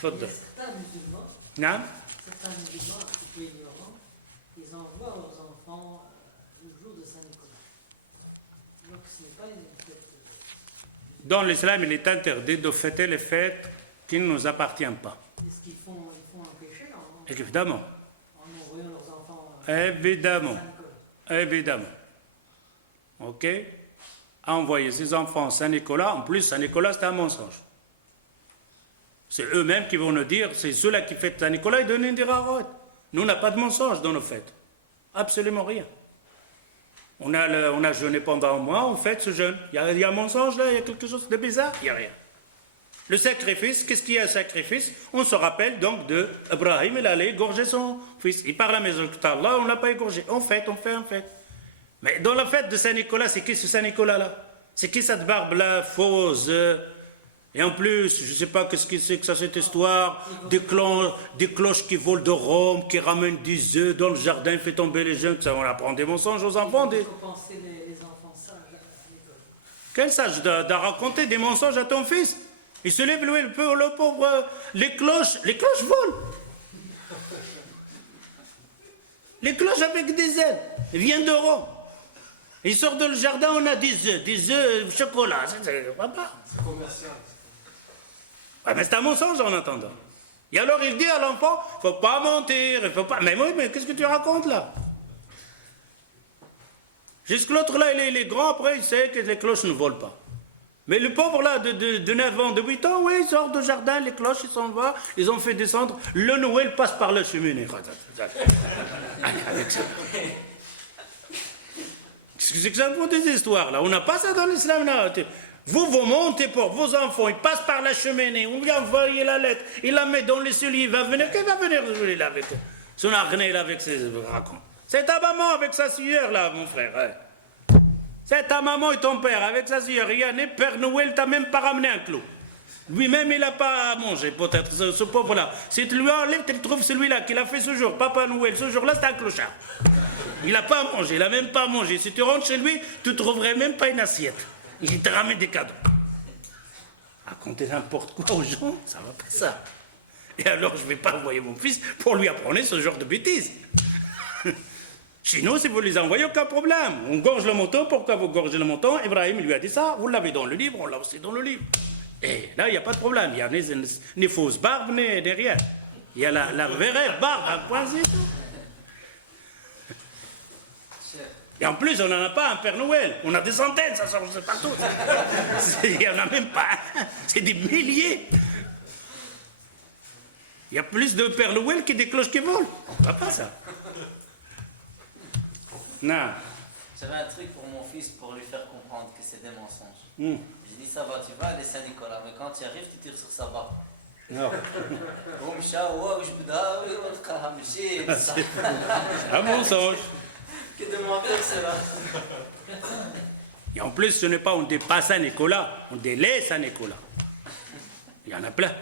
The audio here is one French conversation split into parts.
Faudra. Non? Certains musulmans, un petit peu ignorants, ils envoient leurs enfants le jour de Saint-Nicolas. Donc ce n'est pas une fête. Dans l'islam, il est interdit de fêter les fêtes qui ne nous appartiennent pas. Est-ce qu'ils font un péché Évidemment. en envoyant leurs enfants Évidemment. Saint-Nicolas? Évidemment. Ok? Envoyer ses enfants à Saint-Nicolas, en plus, Saint-Nicolas, c'est un mensonge. C'est eux-mêmes qui vont nous dire, c'est ceux-là qui fêtent Saint-Nicolas, ils donnent des rarottes. Nous, on n'a pas de mensonge dans nos fêtes. Absolument rien. On a jeûné pendant un mois, on fête ce jeûne. Il y a un mensonge là, il y a quelque chose de bizarre, il n'y a rien. Le sacrifice, qu'est-ce qu'il y a un sacrifice? On se rappelle donc d'Abraham, il allait égorger son fils. Il part à la maison d'Allah, on ne l'a pas égorgé. On fête. Mais dans la fête de Saint-Nicolas, c'est qui ce Saint-Nicolas-là? C'est qui cette barbe-là, fausse? Et en plus, je ne sais pas qu'est-ce que c'est que ça, cette histoire, des cloches qui volent de Rome, qui ramènent des œufs dans le jardin, fait tomber les jeunes, ça, on apprend des mensonges aux enfants. Il faut penser les enfants sages à l'école. Quel sage de raconter des mensonges à ton fils? Il se lève, le pauvre, les cloches volent. Les cloches avec des ailes, ils viennent de Rome. Il sort de le jardin, on a des œufs chocolat. C'est commercial. Ouais, mais c'est un mensonge en attendant. Et alors il dit à l'enfant, il ne faut pas mentir, il faut pas... Mais oui, mais qu'est-ce que tu racontes là? Jusque l'autre là, il est grand, après il sait que les cloches ne volent pas. Mais le pauvre là, de 9 ans, de 8 ans, oui, il sort du jardin, les cloches, ils s'en vont, ils ont fait descendre, le Noël passe par la cheminée. Avec ça. Qu'est-ce que c'est que ça pour des histoires là? On n'a pas ça dans l'islam là. Vous montez pour vos enfants, ils passent par la cheminée, on lui envoie la lettre, il la met dans les cellules, il va venir, qu'est-ce qu'il va venir celui-là avec son harnais là, avec ses racontes? C'est ta maman avec sa sueur là, mon frère. Ouais. C'est ta maman et ton père avec sa sueur. Il y a né, Père Noël t'a même pas ramené un clou. Lui-même, il n'a pas mangé, peut-être, ce pauvre-là. Si tu lui enlèves, tu trouves celui-là qui l'a fait ce jour, Papa Noël, ce jour-là, c'est un clochard. Il n'a pas mangé, il n'a même pas mangé. Si tu rentres chez lui, tu ne trouverais même pas une assiette. Il te ramène des cadeaux. Raconter n'importe quoi aux gens, ça va pas ça. Et alors, je ne vais pas envoyer mon fils pour lui apprendre ce genre de bêtises. Chez nous, si vous les envoyez, aucun problème. On gorge le montant, pourquoi vous gorgez le montant? Ibrahim lui a dit ça, vous l'avez dans le livre, on l'a aussi dans le livre. Et là, il n'y a pas de problème, il n'y a ni fausse barbe, ni rien. Il y a la vraie barbe, un point, c'est tout. Et en plus, on n'en a pas un Père Noël. On a des centaines, ça sort, je ne sais pas tous. Il n'y en a même pas un. C'est des milliers. Il y a plus de Père Noël que des cloches qui volent. On ne va pas ça. Non. J'avais un truc pour mon fils pour lui faire comprendre que c'est des mensonges. J'ai dit, ça va, tu vas aller Saint-Nicolas, mais quand tu arrives, tu tires sur sa barbe. Non. C'est un mensonge. Que de menteur, c'est là. Et en plus, ce n'est pas on dit pas Saint-Nicolas, on dit les Saint-Nicolas. Il y en a plein.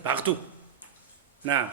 Partout. Non.